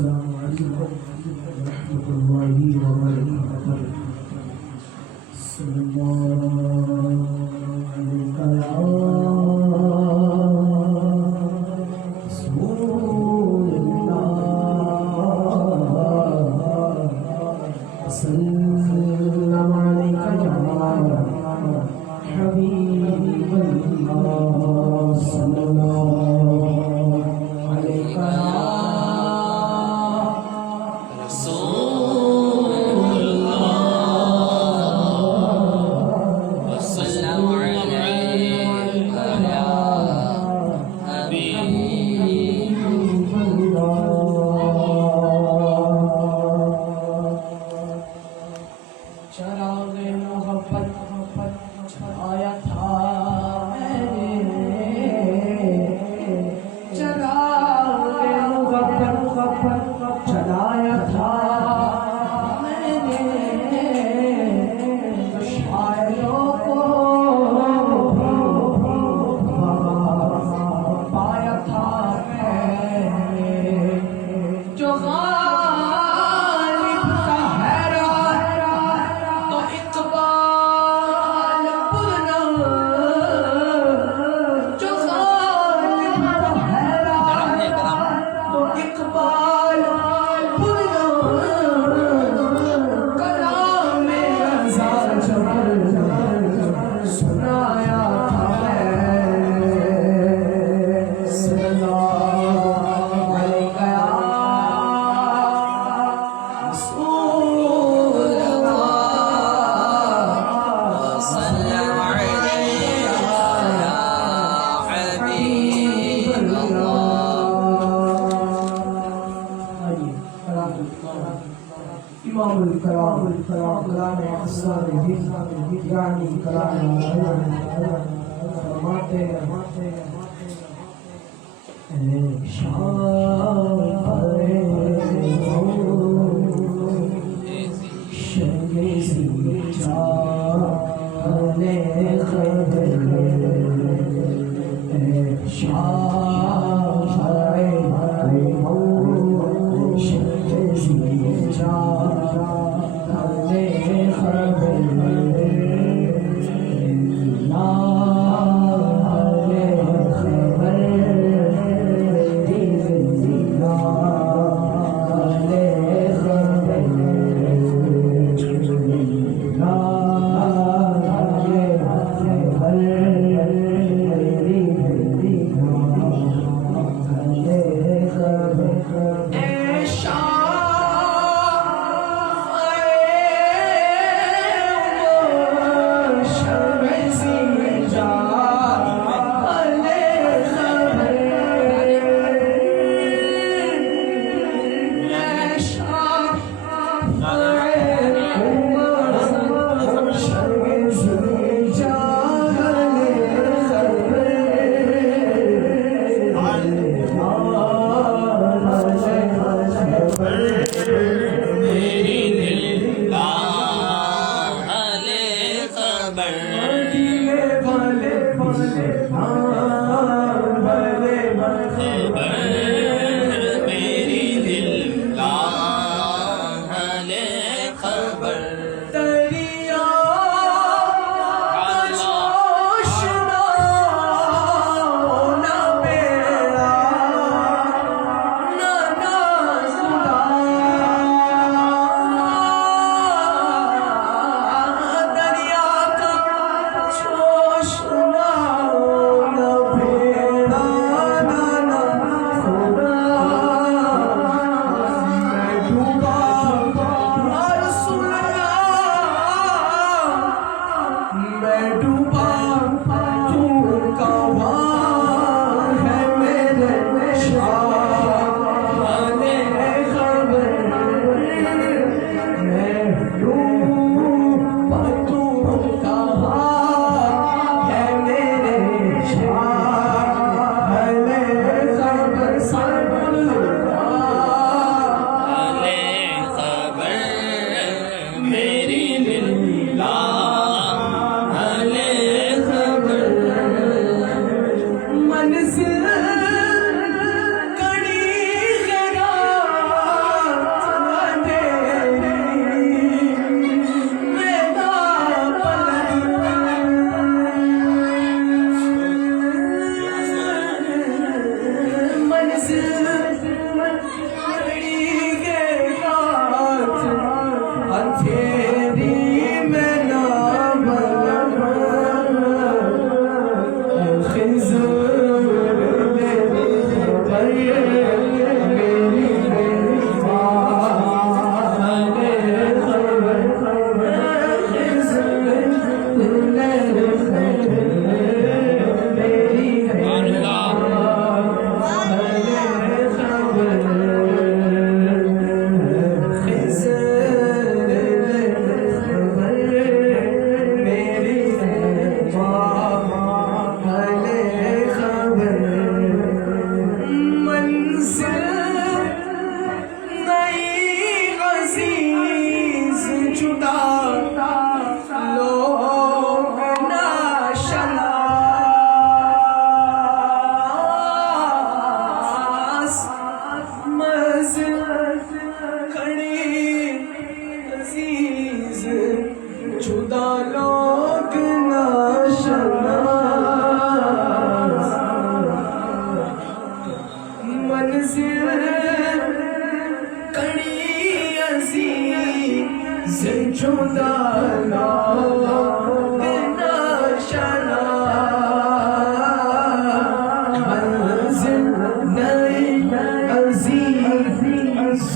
अस्सलामु अलैकुम रहमतुल्लाहि व बरकातुहू। सल्लल्लाहु अलैका या रसूलल्लाह, सल्लल्लाहु अलैका या हबीबल्लाह, सल्लल्लाहु अलैका इमामुल कलाम कलाम यानी कलाम फरमाते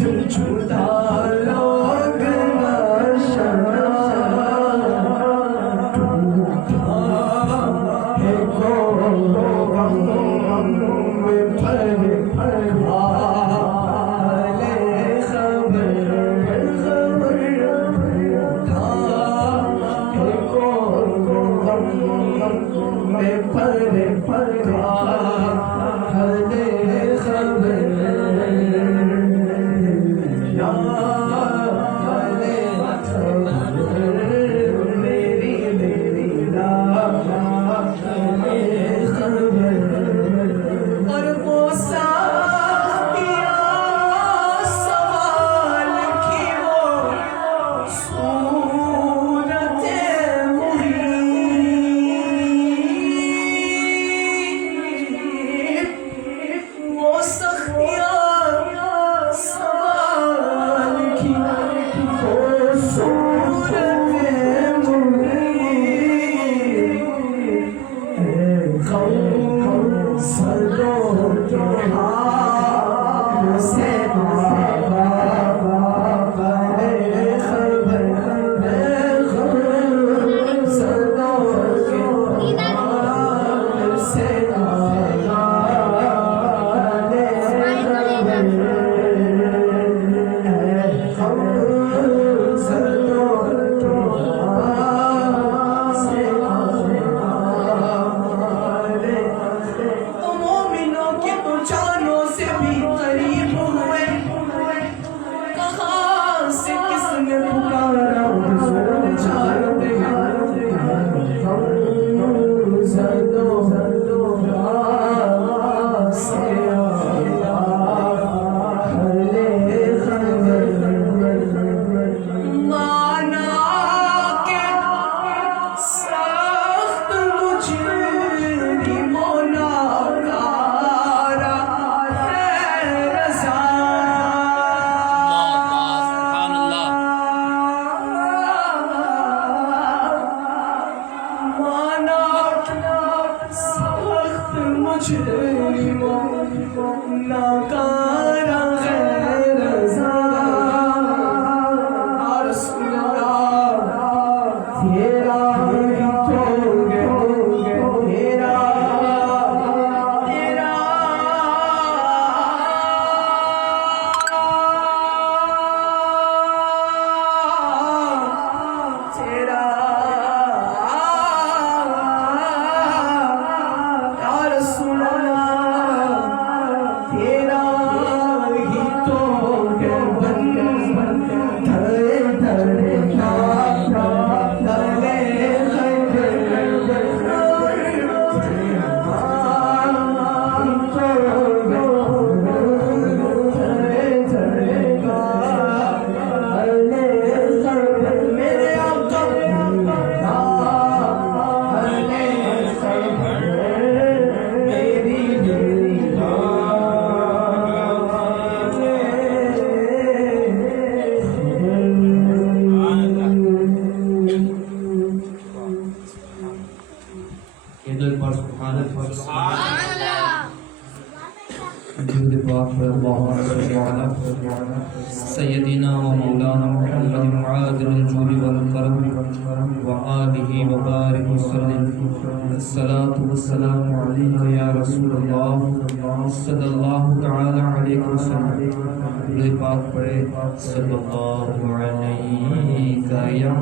झुझुता लोग नशा टूटा है गोरम में फर हाले खबर टूटा है गोरम में फर हाले खबर सय्यदना व मौलाना मुहम्मद मुआदिल जूद वल करम व आलिहि व बारिक वसल्लम अस्सलातु वस्सलामु अलैका या रसूलल्लाह सल्लल्लाहु तआला अलैहि वसल्लम पाक पढ़े सल्लल्लाहु अलैका या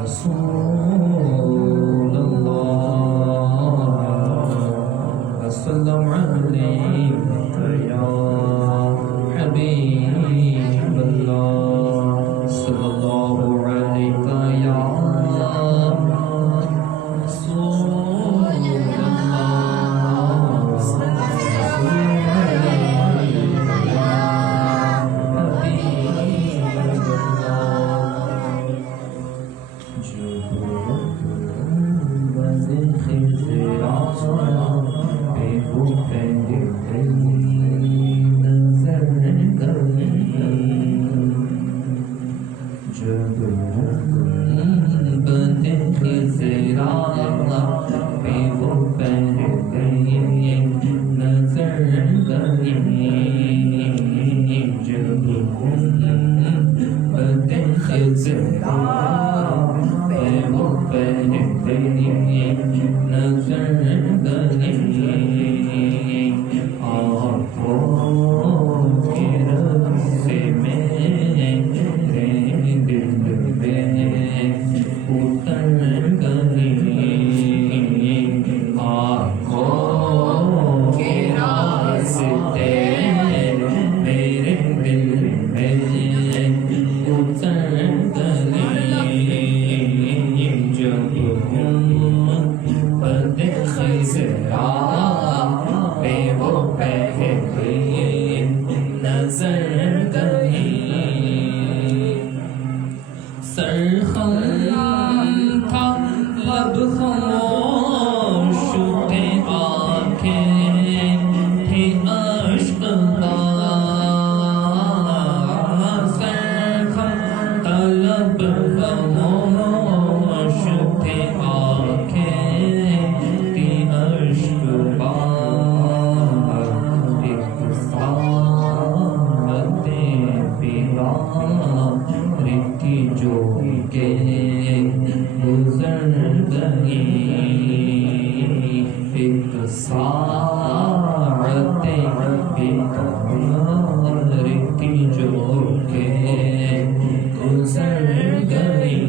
रसूलल्लाह सल्लल्लाहु अलैका या खामोश थे आंखें थे अश्क सरखम तलब खामोश थे आंखें थे अश्क एक सामते पिया रिक्ति जो के गुजर गई एक सामते पिया रिक्ति जो के गुजर गई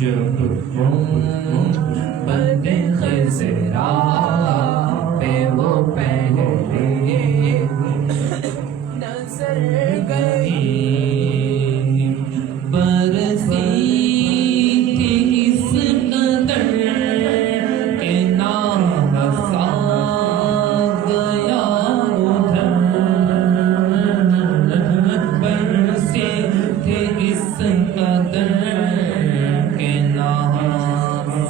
जब तुम बंदे खज़रा पे वो पहले नजर गई बरसी थी इस कदर के नाम सा गया उधर बरसी थी इस कदर के नाम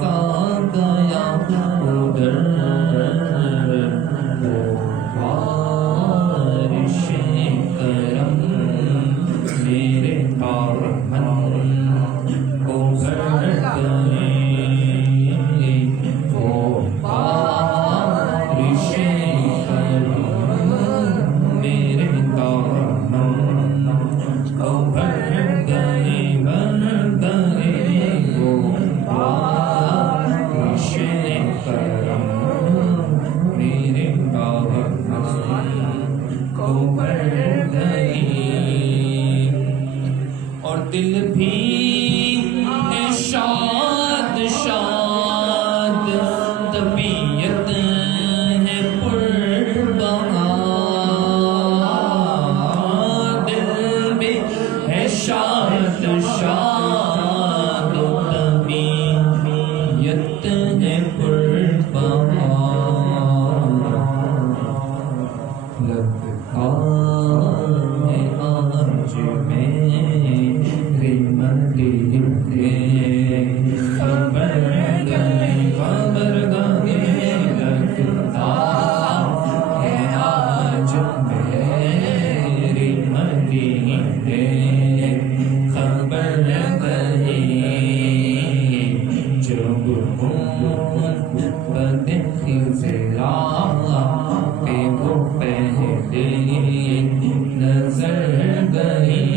सा गया उधर मेरे दामन को भर गए वो बारिशे करम मेरे दामन को भर गए वो बारिशे करम मेरे दामन को भर गई और दिल भी है शाद शाद तबीयत है पुरबहार दिल भी है शाद शाद तबीयत है पुरबहार लगता है आज मेरे मंदिर से खबर गए लगता है आज मेरे मंदिर से खबर गए जब बदे खिज़रा पे वो पहले नजर गई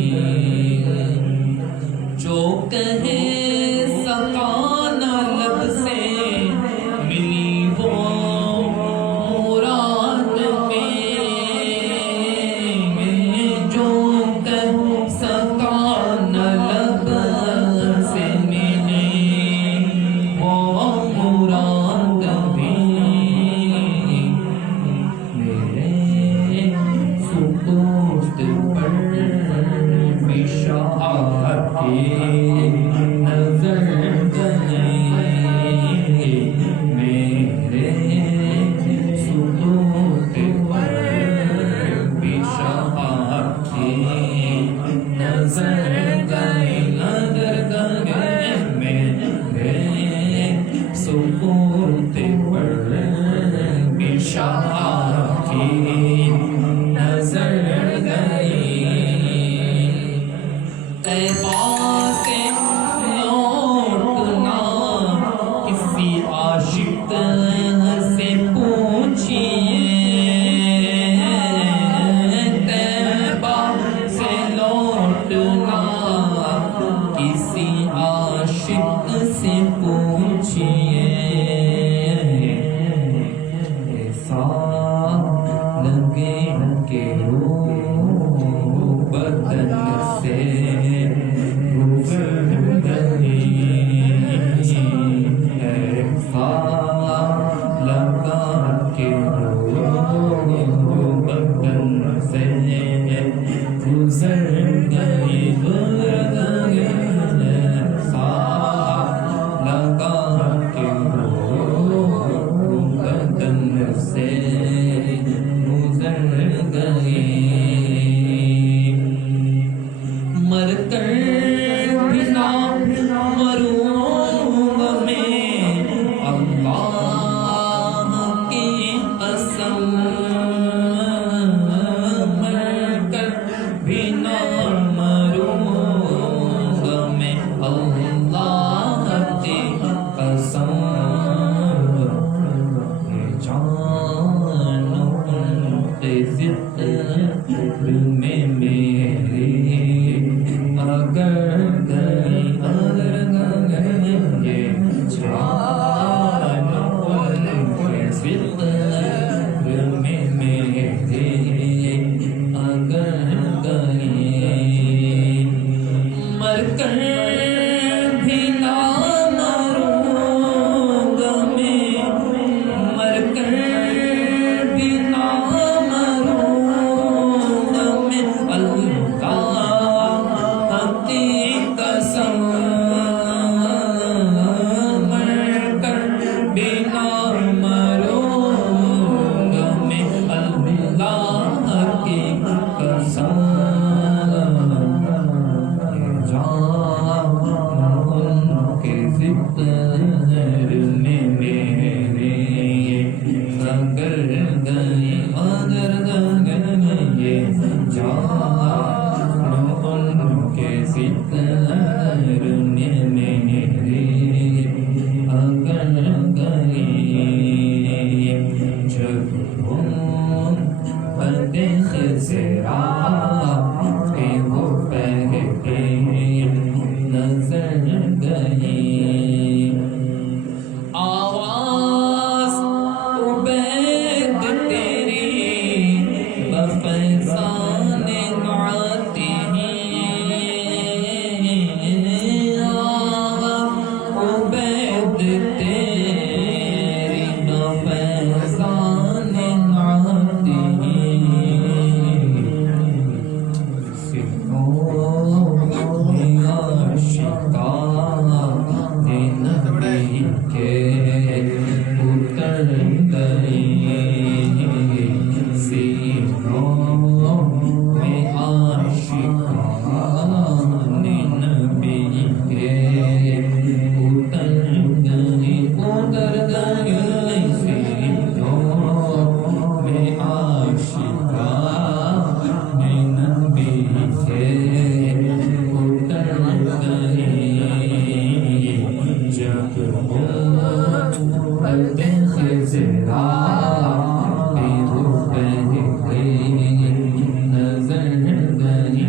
जो कहे सकाना लब से मिली वो मुराद में जो कह सकाना लब से मिली वो मुराद में मेरे सुकोस्त पर बिशात के नजर गए मेरे सुकोस्त पर बिशात के नजर गए मेरे सुकोस्त पर बिशात के नजर गई तैबा से लौटना किसी आशिक से पूछिए तैबा से लौटना किसी आशिक से पूछिए ऐसा लगे के बदन से गुजर गई ऐसा लगा के बदन से गुजर गई ऐसा लगा के तेरी न फैज़ान नाते सिखों में आशिका नबी के उतर गए सिखों में आशिका नबी के उतर गए सिखों में आशिका नबी के उतर गए जब वो पलके ज़रा पे वो पहले नजर गए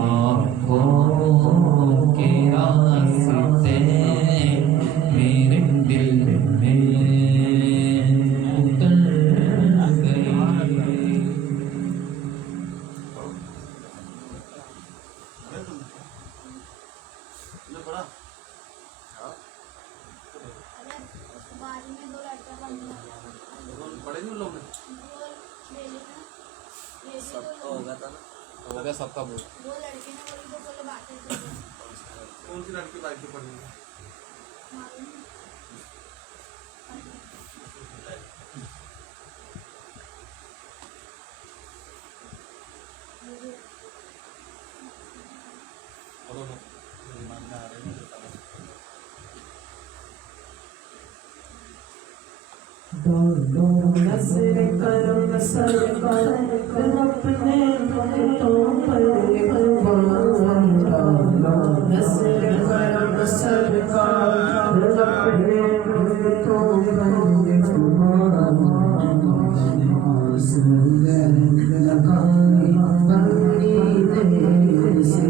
आँखों के रास्ते मेरे दिल में उतर गए बारी में 2 लड़का बंद पढ़े नहीं उन लोग ने सबका होगा था ना हो गया सबका बोल 2 लड़के ने बोली तो बोले बातें कौन सी लड़की बाइक पे पढ़ी है मालूम नहीं। पढ़ो ना दिमाग में आ रही है नज़र करम सरकार अपने भक्तों पर कुर्बान डाला नज़र करम सरकार अपने भक्तों पर कुर्बान लगाई बंदी देर से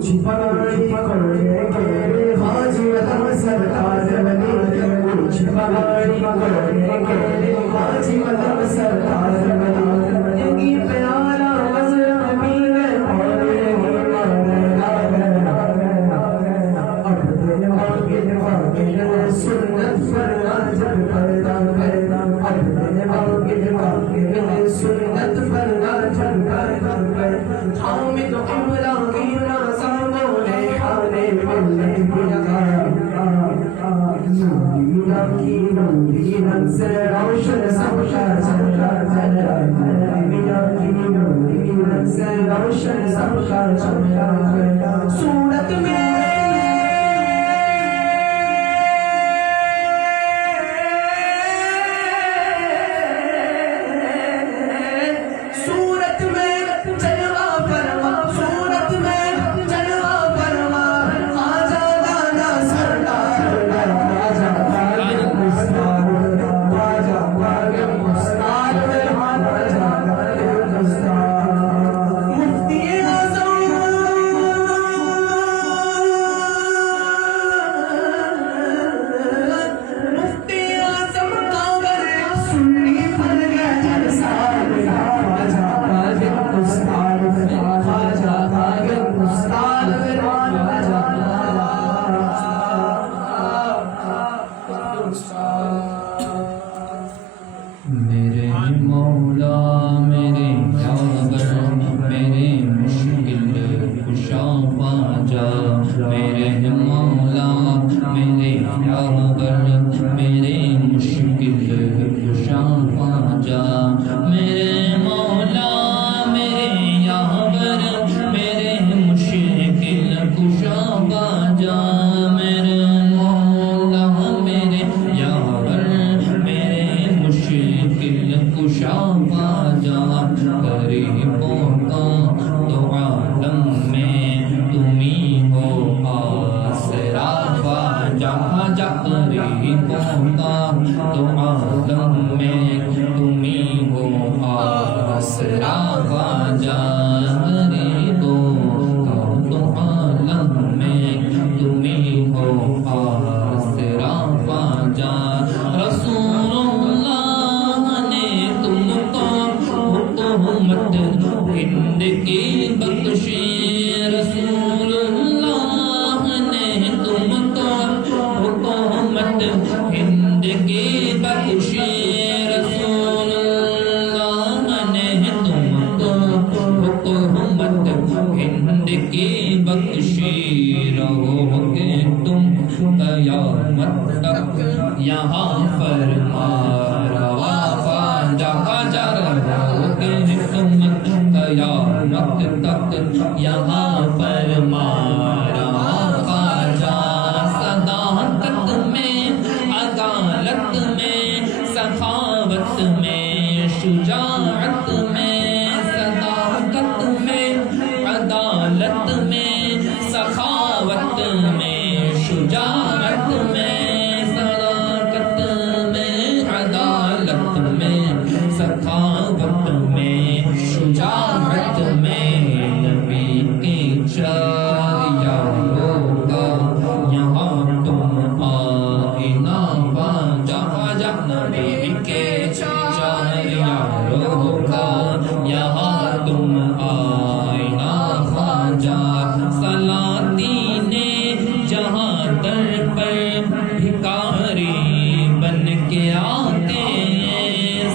ऊंची पहाड़ी कोड़े हाजी मदम सरकार बनी ऊंची पहाड़ी कोड़े हाजी मदम सरकार बनी ये प्यारा मजर नबी ने पौड़े अब तेरे वागे सुन्नत फरमा जब पर्दा पर्दा अब तेरे वागे सुन्नत फरमा जब पर्दा हामिद इब्राहिम सामने खाने मिलने लगा नूरिया की नूरिया से रोशन सबका चला नूरिया की नूरिया से रोशन सबका चला सूरत में मेरे मौला मेरे यावर मेरे मुश्किल कुशा बाजा मेरे मौला मेरे यावर मेरे मुश्किल कुशा बाजा मेरे मौला मेरे यावर मेरे मुश्किल कुशा बाजा मेरे मौला मेरे यावर मेरे मुश्किल कुशा बाजा गरीबों का तो आलम में तुम्ही हो आसरा बाजा जा गरीबों का तो आलम में तुम्ही हो आसरा बाजा गरीबों का तो आलम में तुम्ही हो आसरा बाजा रसूलुल्लाह ने तुमको हुकूमत हिंद की बख्शी रसूलुल्लाह ने तुमको हुकूमत हिंद की बख्शी रसूलुल्लाह ने तुमको हुकूमत हिंद की बख्शी रहोगे तुम कयामत तक यहाँ पर मारवा जा रहोगे तुम कयामत तक यहाँ पर मारवा जा सदाकत में अदालत में सखावत में शुजाअत में सदाकत में अदालत में सखावत में शुजाअत में सदाकत में अदालत में सखावत में शुजाअत में नबी के शरियारों यहाँ तुम आईना बाजा बाजा नबी के शरियारों यहाँ तुम आईना बाजा सलातीने जहाँ दर पर भिखारी बन के आते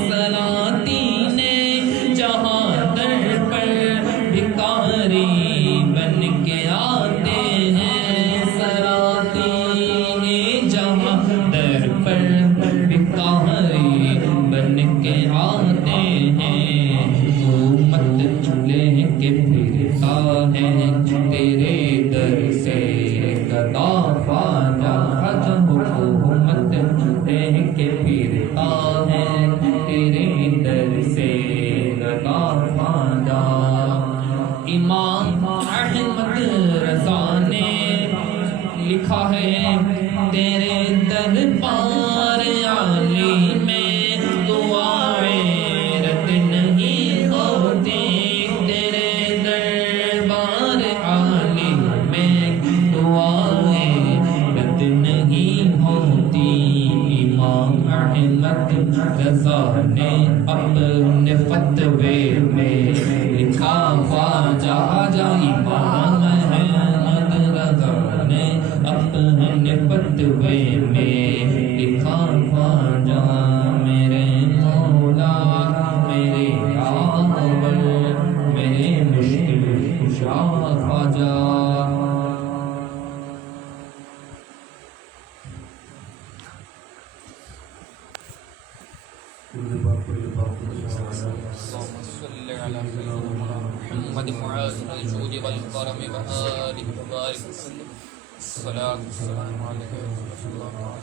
सलातीने जहाँ दर पर भिखारी बन के आते हैं सलातीने जहाँ दर पर भिखारी बन के आते हैं हुकूमत लेके फिरता है तेरे दर से गदा फाजा हुकूमत लेके फिरता है तेरे दर से गदा फाजा इमाम अहमद रज़ा ने लिखा है तेरे दरबार आली में दुआएं ने अपने फतवे में लिखा ख्वाजा जा इमाम अहमद रज़ा ने अपने फतवे में लिखा ख्वाजा मेरे मौला मेरे आवर मेरे मुश्किल कुशा ख्वाजा। محمد معاذ الجود والكرم وآله وبارك وسلم الصلاة والسلام عليك يا رسول الله.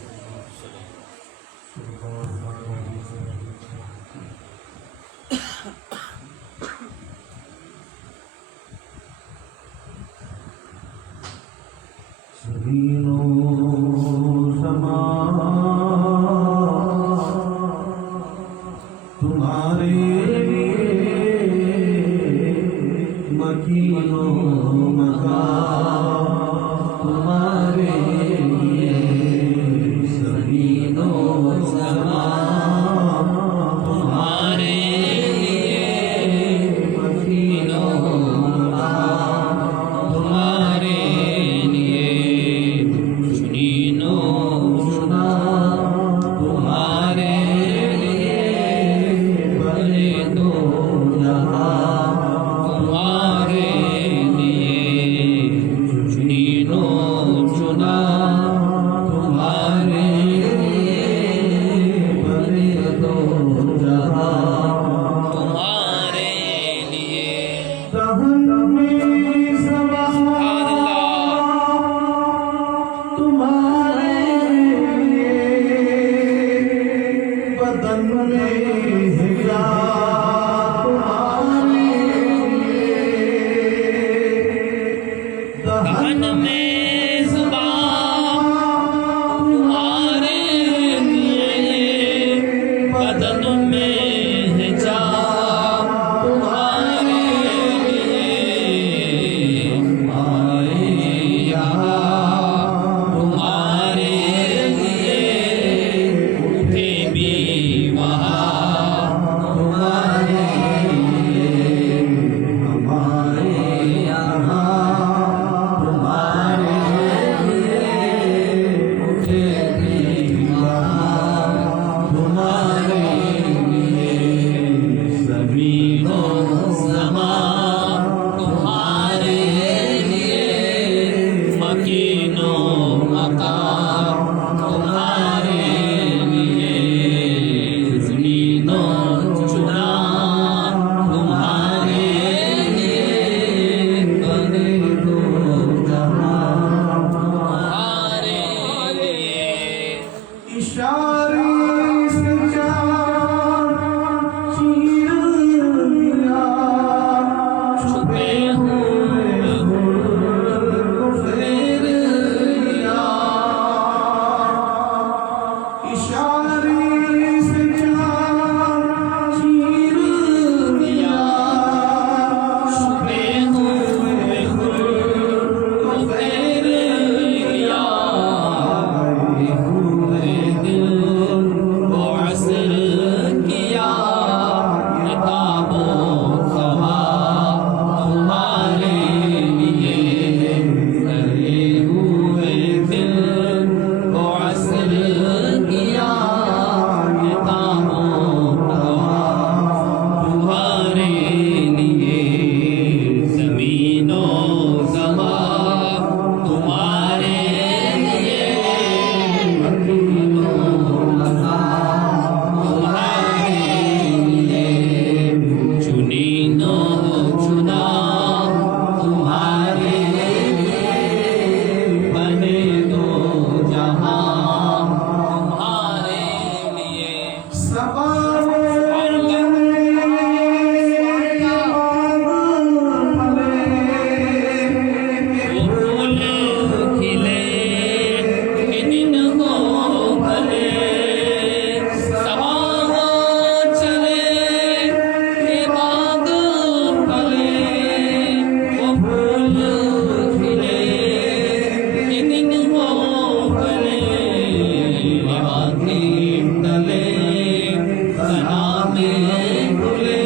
में खुले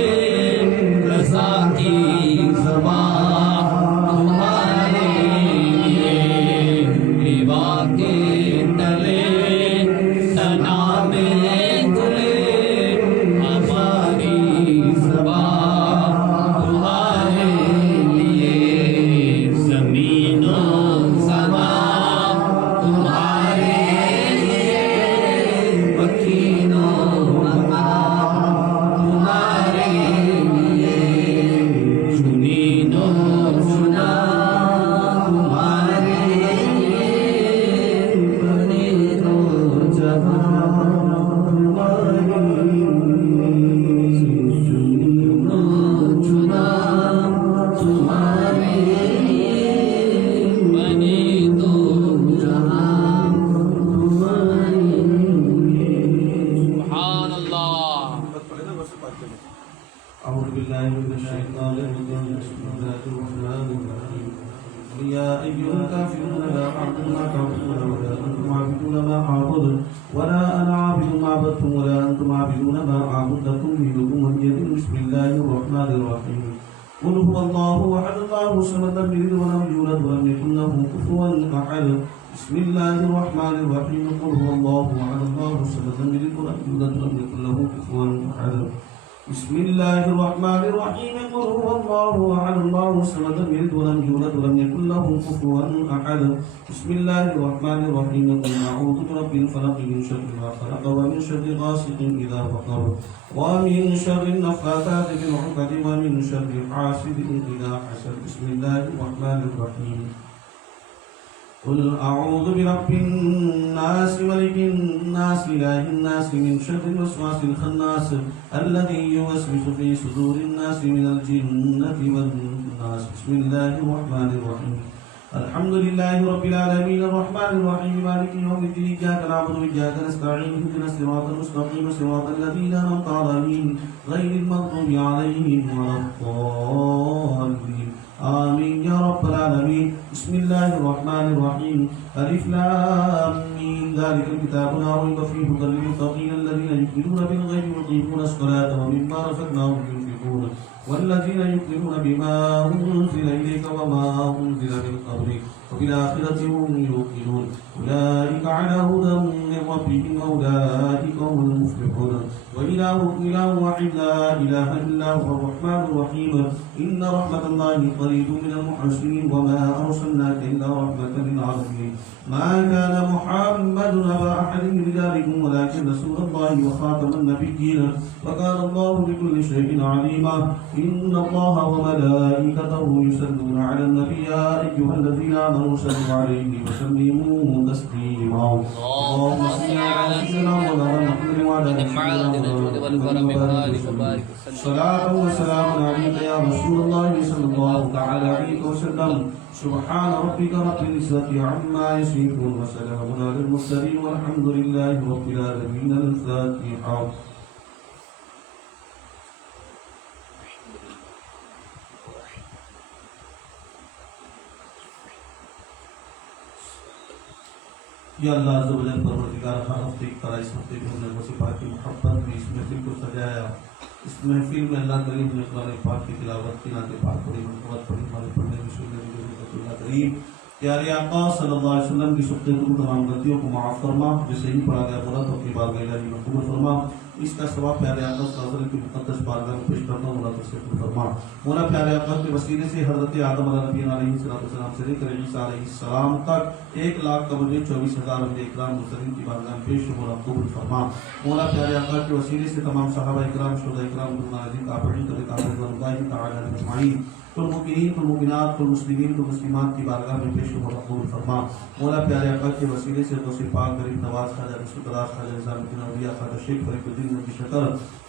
रज़ा की ज़बान तुम्हारे लिए, लिवा के तले सना में खुले हमारी ज़बान तुम्हारे लिए, ज़मीनो समा तुम्हारे लिए, मकीनो तुम्हारे लिए, चुनीनो चुना तुम्हारे लिए, बने दो जहां तुम्हारे लिए, चुनीनो चुना तुम्हारे लिए, बने दो जहां तुम्हारे लिए। सुभान अल्लाह। أعوذ بالله من الشيطان الرجيم بسم الله الرحمن الرحيم يا أيها الكافرون لا أعبد ما تعبدون ولا أنتم عابدون ما أعبد ولا أنا عابد ما عبدتم ولا أنتم عابدون ما أعبد لكم دينكم ولي دين بسم الله الرحمن الرحيم قل هو الله أحد الله الصمد لم يلد ولم يولد ولم يكن له كفوا أحد بسم الله الرحمن الرحيم قل هو الله أحد الله الصمد لم يلد ولم يولد ولم يكن له كفوا أحد بسم الله الرحمن الرحيم قل هو الله أحد الله الصمد لم يلد ولم يولد ولم يكن له كفوا أحد بسم الله الرحمن الرحيم قل أعوذ برب الفلق من شر ما خلق ومن شر غاسق إذا وقب ومن شر النفاثات في العقد ومن شر حاسد إذا حسد بسم الله الرحمن الرحيم قل أعوذ برب الناس ملك الناس إله الناس من شر الوسواس الخناس الذي يوسوس في صدور الناس من الجنة والناس بسم الله الرحمن الرحيم الحمد لله رب العالمين الرحمن الرحيم مالك يوم الدين إياك نعبد وإياك نستعين اهدنا الصراط المستقيم صراط الذين أنعمت عليهم غير المغضوب عليهم ولا الضالين آمين يا رب العالمين بسم الله الرحمن الرحيم ألف لام ميم ذلك الكتاب لا ريب فيه هدى للمتقين الذين يؤمنون بالغيب ويقيمون الصلاة ومما رزقناهم ينفقون والذين يؤمنون بما أنزل إليك وما أنزل من قبلك وبالآخرة هم يوقنون أولئك على هدى من ربهم وأولئك هم المفلحون وإلهكم إله واحد لا إله إلا هو الرحمن الرحيم إن رحمة الله قريب من المحسنين وما أرسلناك إلا رحمة للعالمين ما كان محمد أبا أحد من رجالكم ولكن رسول الله وخاتم النبيين وكان الله بكل شيء عليما إن الله وملائكته يصلون على النبي يا أيها الذين آمنوا صلوا عليه وسلموا تسليما اللهم صل على سيدنا محمد وعلى آله صلاة وسلام عليك يا رسول الله صلى الله تعالى عليه وسلم سبحان ربك رب العزة عما يصفون وسلام على المرسلين والحمد لله رب العالمين الفاتحة या अल्लाह अज़्ज़ व जल परवरदिगार हर हफ्ते की तरह इस हफ्ते भी हमने वसीफा की मोहब्बत में इस महफिल को सजाया। इस महफिल में अल्लाह करीम ने कुरान पाक की तिलावत की, नाते पाक पढ़ी, मनक़बत पढ़ी, हमारे पढ़ने में सुनने में अल्लाह करीम प्यारे आका सल्लल्लाहु अलैहि वसल्लम की सुक्ते तमाम गलतियों को माफ़ फरमा, जैसे ही पढ़ा गया बोला तो अपनी बारगाह इलाही में कबूल फरमा। इसका सवाब प्यारे आका सल्लल्लाहु अलैहि वसल्लम की मुक़द्दस बारगाह में पेश करता हूँ, मोला तुझसे कबूल फरमा। मोला प्यारे आका के वसीले से हज़रत आदम अलैहिस्सलाम से लेकर ईसा अलैहिस्सलाम तक 1,24,000 अंबिया इकराम मुरसलीन की बारगाह में पेश मोला कबूल फरमा। मोला प्यारे आका के वसीले से तमाम सहाबा इकराम, शुहदा इकराम, गुनाहगारीन, ताबईन, ताबईन, ताबईन अजमाईन, कुल मुमिनीन, कुल मुमिनात, कुल मुस्लिमीन, कुल मुस्लिमात की बारगाह में पेश मोला कबूल फरमा। मोला प्यारे आका के वसीले से गौसे पाक गरीब नवाज ख्वाजा रसूलुल्लाह ख्वाजा निज़ामुद्दीन औलिया ख्वाजा शेख फरीदुद्दीन नबी शकर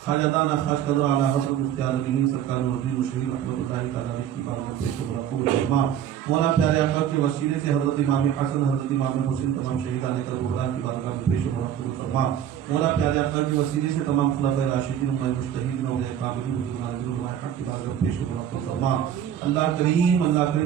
ख्वाजा दाना खास कदर आला हज़रत मुफ्ती आलमीन सरकार नूरुद्दीन मुशर्रिफ रहमतुल्लाह तआला की बारगाह में पेश मोला कबूल फरमा। मोला प्यारे आका के वसीले से हज़रत इमाम हसन, हज़रत इमाम हुसैन, तमाम शहीदान करबला की बारगाह में पेश मोला कबूल फरमा। मोला प्यारे आका के वसीले से तमाम खुलाफाए राशिदीन, मुजतहिदीन औलिया कामिलीन मुर्तज़ा नज़रुल्लाह हक़ की बारगाह में पेश मुलाक़ात फरमा। अल्लाह करीम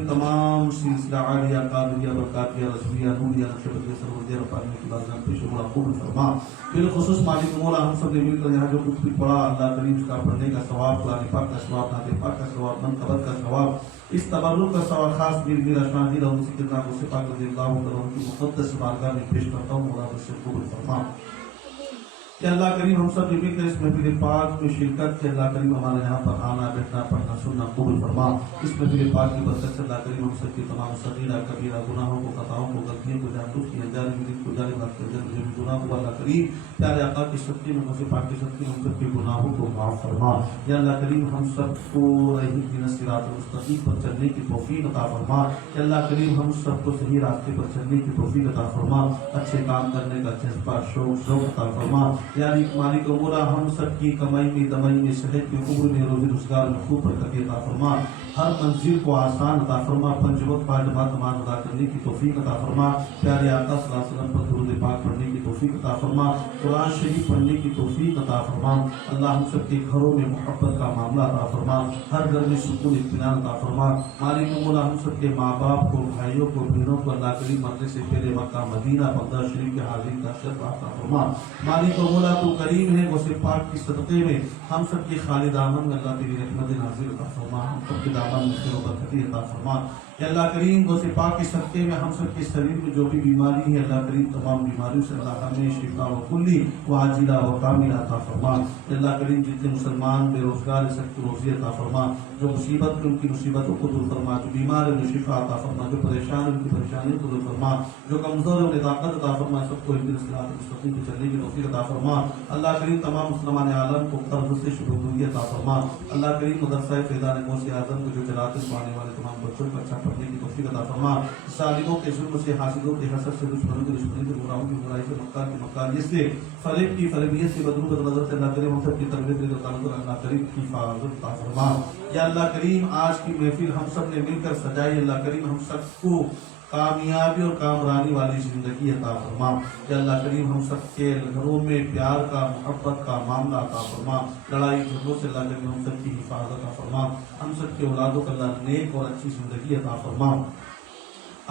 तमाम सिलसिला आलिया कादिरिया बरकातिया रसूलिया नूरिया नक्शबंदिया सरवदिया रफ़ानिया की बारगाह में पेश मुलाक़ात फरमा। बिलख़ुसूस मालिक मौला हम सब ने मिलकर यहाँ जो कुछ भी पढ़ा अल्लाह करीम उसका पढ़ने का सवाब, कुरान पाक का सवाब, नाते पाक का सवाब, मनक़बत का सवाब, इस तबर्रुक का सवाब खास मेरा शाहिद और उसी के नाम से पाक रज़ियल्लाहु तआला की मुक़द्दस बारगाह में पेश करता हूँ। मौला मुझसे कबूल फरमा। कि अल्लाह करीम हम सब मिलकर इस महफिल पाक में शिरकत के अल्लाह करीम हमारे यहाँ पर आना बैठना पढ़ना सुनना कबूल फरमा। इस महफिल पाक की बरकत से अल्लाह करीम हम सब की तमाम सगीरा कबीरा गुनाहों को, खताओं को, गलतियों को, जानबूझ की अनजानी को, जाने बात के अंदर जो भी गुनाह हुआ अल्लाह करीम प्यारे आका की सच्ची में मुझे पाक की सच्ची हम सब के गुनाहों को माफ फरमा। या अल्लाह करीम हम सबको रही सिरात मुस्तकीम पर चलने की तौफीक अता फरमा। या अल्लाह करीम हम सबको सही रास्ते पर चलने की तौफीक अता फरमा। अच्छे काम करने का जज्बा शौक अता फरमा। यानी मालिक मोला हम सब की कमाई में दमाई में सेहत में उम्र में रोजी रोजगार में खूब बरकत अता फरमा। हर मंजिल को आसान अता फरमा। पंज वक्त पाँच नमाज अदा करने की तौफीक अता फरमा। प्यारे आका सल्लल्लाहु अलैहि वसल्लम पर दुरूद पाक पढ़ने की तौफीक अता फरमा। कुरान शरीफ पढ़ने की तौफीक अता फरमा। अल्लाह हम सब के घरों में मोहब्बत का मामला अता फरमा। हर घर में सुकून इत्मीनान अता फरमा। मालिक मोला हम सब के माँ बाप को, भाइयों को, बहनों को अल्लाह करीम मरने से पहले मक्का मदीना बगदाद शरीफ के हाजिर का शर्फ अता फरमा। मालिक मोला तू करीम है, गौसे पाक की सदक़े में हम सब की खालिद आमन में अल्लाह तेरी रहमत नाज़िल अता फरमा। हम सब के दामन में खैर बरकत अता फरमा। या अल्लाह करीम गौसे पाक की सदक़े में हम सब के शरीर में जो भी बीमारी है अल्लाह करीम तमाम बीमारियों से अल्लाह हमें शिफा व कुल्ली व आजिला व कामिला अता फरमा। या अल्लाह करीम जितने मुसलमान बेरोजगार है सबको रोज़ी अता फरमा। जो मुसीबत में उनकी मुसीबतों को दूर फरमा। जो बीमार है उन्हें शिफा अता फरमा। जो परेशान है उनकी परेशानियों को दूर फरमा। जो कमज़ोर है उन्हें ताकत अता फरमा। सबको एक दिन सिरात मुस्तक़ीम पर चलने की तौफीक अता फरमा। अल्लाह करीम तमाम मुसलमान आलम को कर्ज से शुभदुनिया अता फरमा। अल्लाह करीम मदरसा फैज़ान गौसे आज़म को जो चलाते हुए आने वाले तमाम बच्चों को अच्छा पढ़ने की तौफीक अता फरमा। सालिमों के जुल्म से, हासिदों के हसद से, दुश्मनों के दुश्मनी से, गुनाहों की बुराई से, मक्कार की मक्कारियत से, फरेब की फरेबियत से, बदरूबत नज़र से अल्लाह करीम हम सब की तरबियत अल्लाह करीम की हिफाज़त अता फरमा। या अल्लाह करीम आज की महफिल हम सब ने मिलकर सजाई। अल्लाह करीम हम सबको कामयाबी और कामरानी वाली जिंदगी अता फरमा। या अल्लाह करीम हम सब के घरों में प्यार का, मोहब्बत का मामला अता फरमा। लड़ाई झगड़ों से अल्लाह करीम हम सब की हिफाजत अता फरमा। हम सब के औलादों को अल्लाह नेक और अच्छी जिंदगी अता फरमा।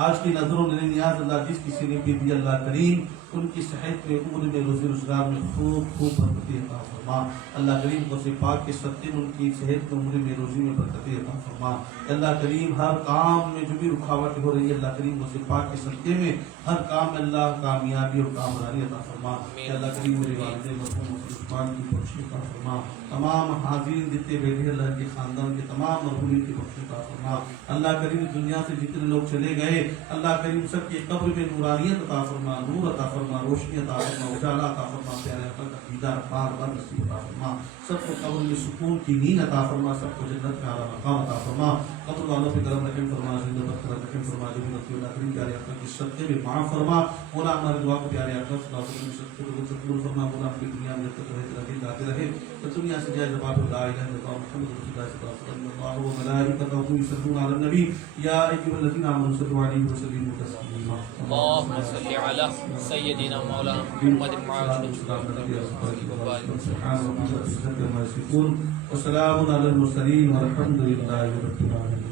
आज की नजरों ने नियाज अल्लाह जिस किसी ने भी दिया अल्लाह करीम उनकी सेहत में, उम्र में, रोजी रोजगार में खूब खूब बरकत अता फरमा। अल्लाह करीम गौसे पाक के सत्ते में उनकी सेहत में, उम्र में, रोजी में बरकत अता फरमा। अल्लाह करीम हर काम में जो भी रुकावट हो रही है अल्लाह करीम गौसे पाक के सत्ते में हर काम में अल्लाह कामयाबी और कामरानी अता फरमा। अल्लाह करीम मेरे वालिद मरहूम उस्मान की बख्शिश अता फरमा। तमाम हाजिर जितने बैठे अल्लाह के खानदान के तमाम मरहूमिन की बख्शिश अता फरमा। अल्लाह करीम दुनिया से जितने लोग चले गए अल्लाह करीम सबके कब्र में नूरानियत अता फरमा, नूर अता फरमा, रोशनी अता फरमा, उजाला अता फरमा। प्यारे आका का दीदार बार बार नसीब अता फरमा। सबको कब्र में सुकून की नींद अता फरमा। सबको जन्नत का आला मकाम अता फरमा। कब्र वालों पे करम रहम फरमा, जिंदा बरकरार रहम फरमा। जो भी नसीब अल्लाह करीम प्यारे आका की सदक़े में माफ फरमा। मौला हमारी दुआ को प्यारे आका सल्लल्लाहु अलैहि वसल्लम से कबूल फरमा। मौला अपनी दुनिया में जब तक रहे गाते रहे तो दुनिया से जाए जवाब ला इलाहा इल्लल्लाह मुहम्मदुर रसूलुल्लाह सल्लल्लाहु अलैहि व मलाइकतहु युसल्लूना अलन नबी या अय्युहल्लज़ीना आमनू सल्लु अलैहि व सल्लिमू तस्लीमा। अल्लाहुम्मा सल्लि अला सय्यिदिना मौलाना मुहम्मद वस्सलामु अलल मुरसलीन वल्हम्दुलिल्लाहि रब्बिल आलमीन।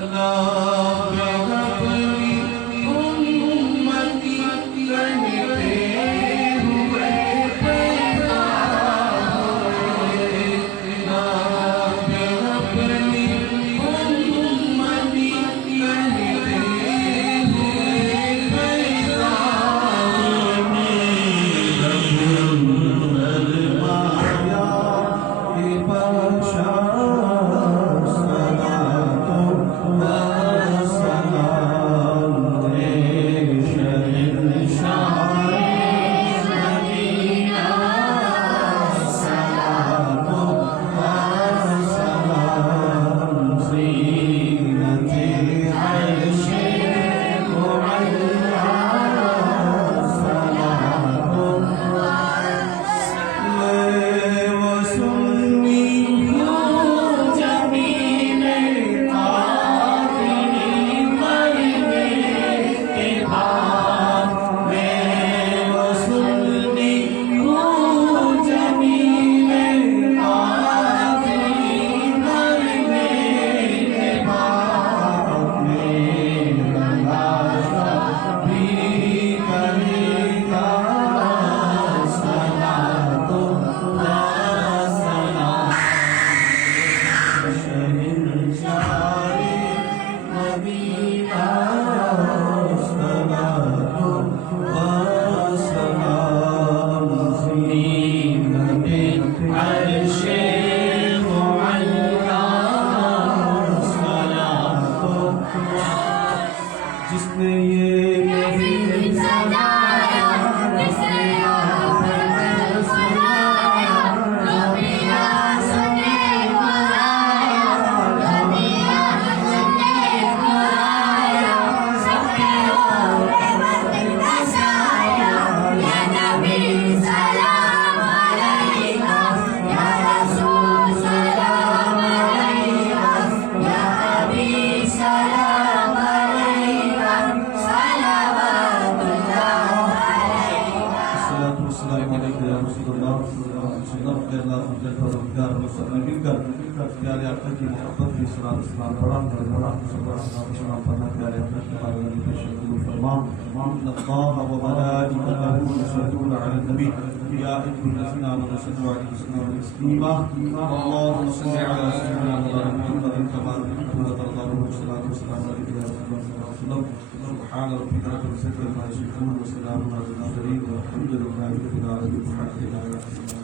Allah حبيبا صلاة وسلام زينة العرش المعلى صلاة जिसने ये महफिल सजाया जिसने यहाँ सजाया नबिया सुने बुलाया नबिया सुने बुलाया सबके ओरे वतन का साया या नबी सलाम अलैका या रसूल सलाम अलैका या हबीब सलाम अलैका प्यारे आका की मोहब्बत की सलाम सलाम बड़ा बड़ा सलाम पढ़ना प्यारे आका की पालने के शुक्र फरमान अल्लाह व मलाइकतहु युसल्लूना अलन नबी या अय्युहल्लज़ीना आमनू सल्लु अलैहि वसल्लम तस्लीमा अल्लाहुम्मा सल्लि अला सय्यिदिना मुहम्मदिन कमा तुहिब्बु व तर्ज़ा सल्लल्लाहु अलैहि वसल्लम سبحان ربك رب العزة عما يصفون وسلام على المرسلين والحمد لله رب العالمين.